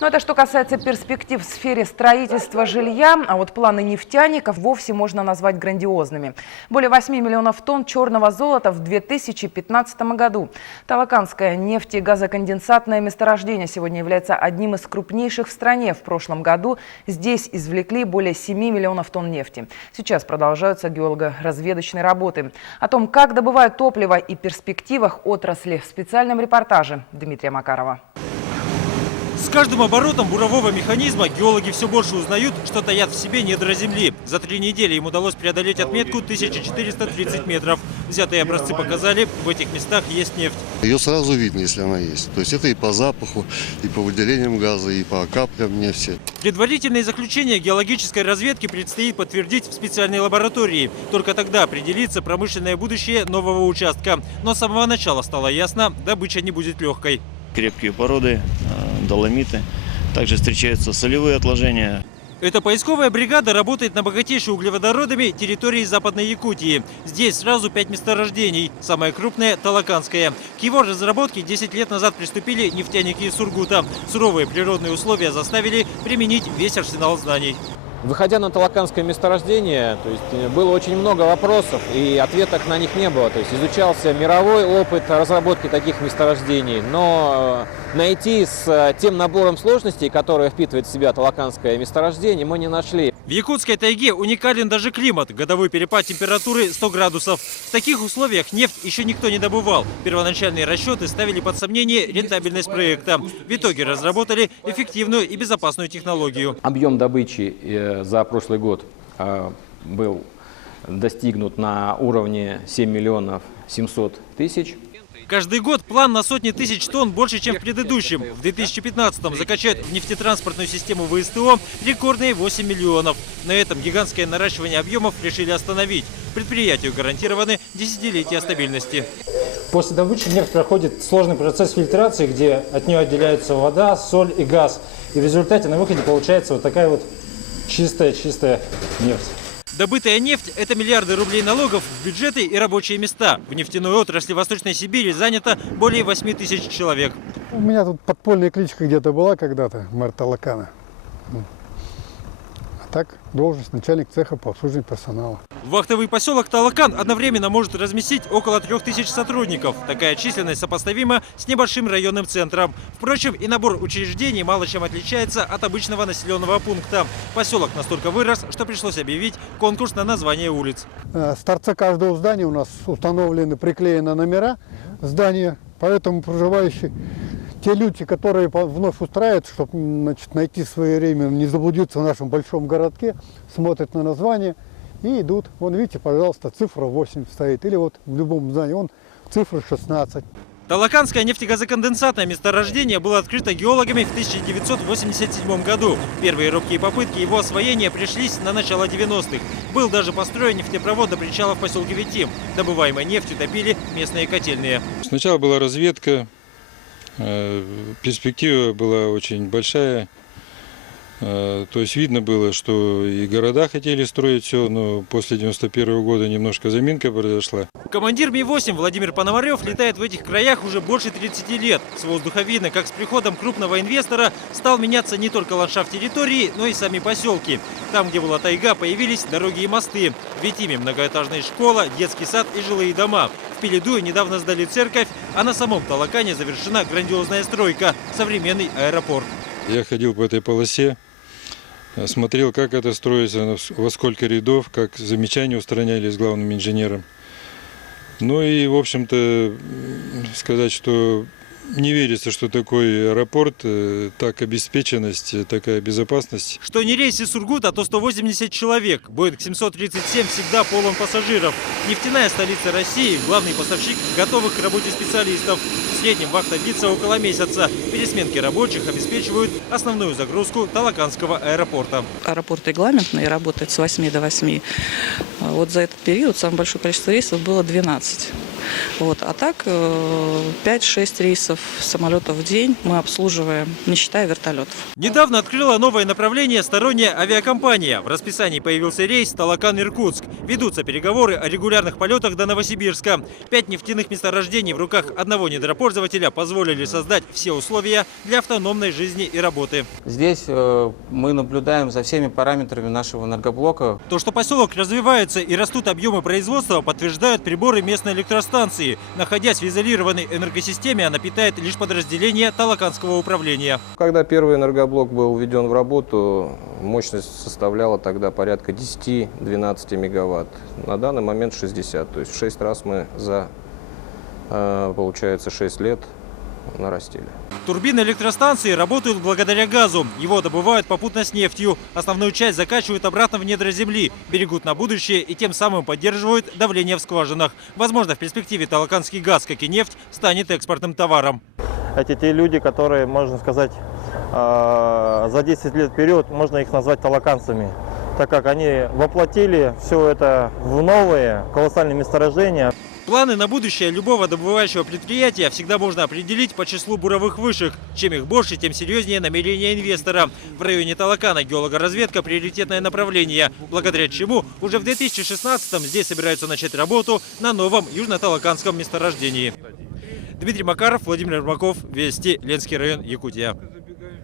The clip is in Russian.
Но это что касается перспектив в сфере строительства жилья, а вот планы нефтяников вовсе можно назвать грандиозными. Более 8 миллионов тонн черного золота в 2015 году. Талаканское нефть- и газоконденсатное месторождение сегодня является одним из крупнейших в стране. В прошлом году здесь извлекли более 7 миллионов тонн нефти. Сейчас продолжаются геолого-разведочные работы. О том, как добывают топливо и перспективах отрасли, в специальном репортаже Дмитрия Макарова. С каждым оборотом бурового механизма геологи все больше узнают, что таят в себе недра земли. За 3 недели им удалось преодолеть отметку 1430 метров. Взятые образцы показали, в этих местах есть нефть. Ее сразу видно, если она есть. То есть это и по запаху, и по выделениям газа, и по каплям нефти. Предварительные заключения геологической разведки предстоит подтвердить в специальной лаборатории. Только тогда определится промышленное будущее нового участка. Но с самого начала стало ясно, добыча не будет легкой. Крепкие породы, доломиты. Также встречаются солевые отложения. Эта поисковая бригада работает на богатейшей углеводородами территории Западной Якутии. Здесь сразу 5 месторождений. Самое крупное – Талаканское. К его разработке 10 лет назад приступили нефтяники из Сургута. Суровые природные условия заставили применить весь арсенал знаний. Выходя на Талаканское месторождение, то есть было очень много вопросов, и ответов на них не было. То есть изучался мировой опыт разработки таких месторождений, но найти с тем набором сложностей, которые впитывает в себя Талаканское месторождение, мы не нашли. В якутской тайге уникален даже климат. Годовой перепад температуры 100 градусов. В таких условиях нефть еще никто не добывал. Первоначальные расчеты ставили под сомнение рентабельность проекта. В итоге разработали эффективную и безопасную технологию. Объем добычи за прошлый год был достигнут на уровне 7 миллионов 700 тысяч. Каждый год план на сотни тысяч тонн больше, чем в предыдущем. В 2015-м закачают в нефтетранспортную систему ВСТО рекордные 8 миллионов. На этом гигантское наращивание объемов решили остановить. Предприятию гарантированы десятилетия стабильности. После добычи нефть проходит сложный процесс фильтрации, где от нее отделяются вода, соль и газ. И в результате на выходе получается вот такая вот чистая нефть. Добытая нефть – это миллиарды рублей налогов в бюджеты и рабочие места. В нефтяной отрасли Восточной Сибири занято более 8 тысяч человек. У меня тут подпольная кличка где-то была когда-то, мэр Талакана. А так, должность начальник цеха по обслуживанию персонала. Вахтовый поселок Талакан одновременно может разместить около 3000 сотрудников. Такая численность сопоставима с небольшим районным центром. Впрочем, и набор учреждений мало чем отличается от обычного населенного пункта. Поселок настолько вырос, что пришлось объявить конкурс на название улиц. С торца каждого здания у нас установлены, приклеены номера здания, поэтому проживающие, те люди, которые вновь устраивают, чтобы найти свое время, не заблудиться в нашем большом городке, смотрят на название и идут. Вон, видите, пожалуйста, цифра 8 стоит. Или вот в любом здании вон цифра 16. Талаканское нефтегазоконденсатное месторождение было открыто геологами в 1987 году. Первые робкие попытки его освоения пришлись на начало 90-х. Был даже построен нефтепровод до причала в поселке Витим. Добываемой нефтью топили местные котельные. Сначала была разведка. Перспектива была очень большая. То есть видно было, что и города хотели строить все, но после 91 года немножко заминка произошла. Командир Ми-8 Владимир Пономарев летает в этих краях уже больше 30 лет. С воздуха видно, как с приходом крупного инвестора стал меняться не только ландшафт территории, но и сами поселки. Там, где была тайга, появились дороги и мосты. В Витиме многоэтажная школа, детский сад и жилые дома. В Пеледуе недавно сдали церковь, а на самом Талакане завершена грандиозная стройка – современный аэропорт. Я ходил по этой полосе, смотрел, как это строится, во сколько рядов, как замечания устранялись главным инженером. Ну и, в общем-то, сказать, что не верится, что такой аэропорт, так обеспеченность, такая безопасность. Что не рейс из Сургута, то 180 человек. Боинг 737 всегда полон пассажиров. Нефтяная столица России – главный поставщик готовых к работе специалистов. В среднем вахта длится около месяца. Пересменки рабочих обеспечивают основную загрузку Талаканского аэропорта. Аэропорт регламентный, работает с 8 до 8. Вот за этот период самое большое количество рейсов было 12. Вот. А так 5-6 рейсов самолетов в день мы обслуживаем, не считая вертолетов. Недавно открыла новое направление сторонняя авиакомпания. В расписании появился рейс Талакан-Иркутск. Ведутся переговоры о регулярных полетах до Новосибирска. 5 нефтяных месторождений в руках одного недропользователя позволили создать все условия для автономной жизни и работы. Здесь мы наблюдаем за всеми параметрами нашего энергоблока. То, что поселок развивается и растут объемы производства, подтверждают приборы местной электростанции. Находясь в изолированной энергосистеме, она питает лишь подразделение Талаканского управления. Когда первый энергоблок был введен в работу, мощность составляла тогда порядка 10-12 мегаватт. На данный момент 60. То есть в 6 раз мы за, получается, 6 лет нарастили. Турбины электростанции работают благодаря газу. Его добывают попутно с нефтью. Основную часть закачивают обратно в недра земли, берегут на будущее и тем самым поддерживают давление в скважинах. Возможно, в перспективе талаканский газ, как и нефть, станет экспортным товаром. Это те люди, которые, можно сказать, за 10 лет вперед можно их назвать талаканцами, так как они воплотили все это в новые колоссальные месторождения. Планы на будущее любого добывающего предприятия всегда можно определить по числу буровых вышек. Чем их больше, тем серьезнее намерения инвестора. В районе Талакана геологоразведка – приоритетное направление, благодаря чему уже в 2016-м здесь собираются начать работу на новом южно-талаканском месторождении. Дмитрий Макаров, Владимир Ермаков, Вести, Ленский район, Якутия.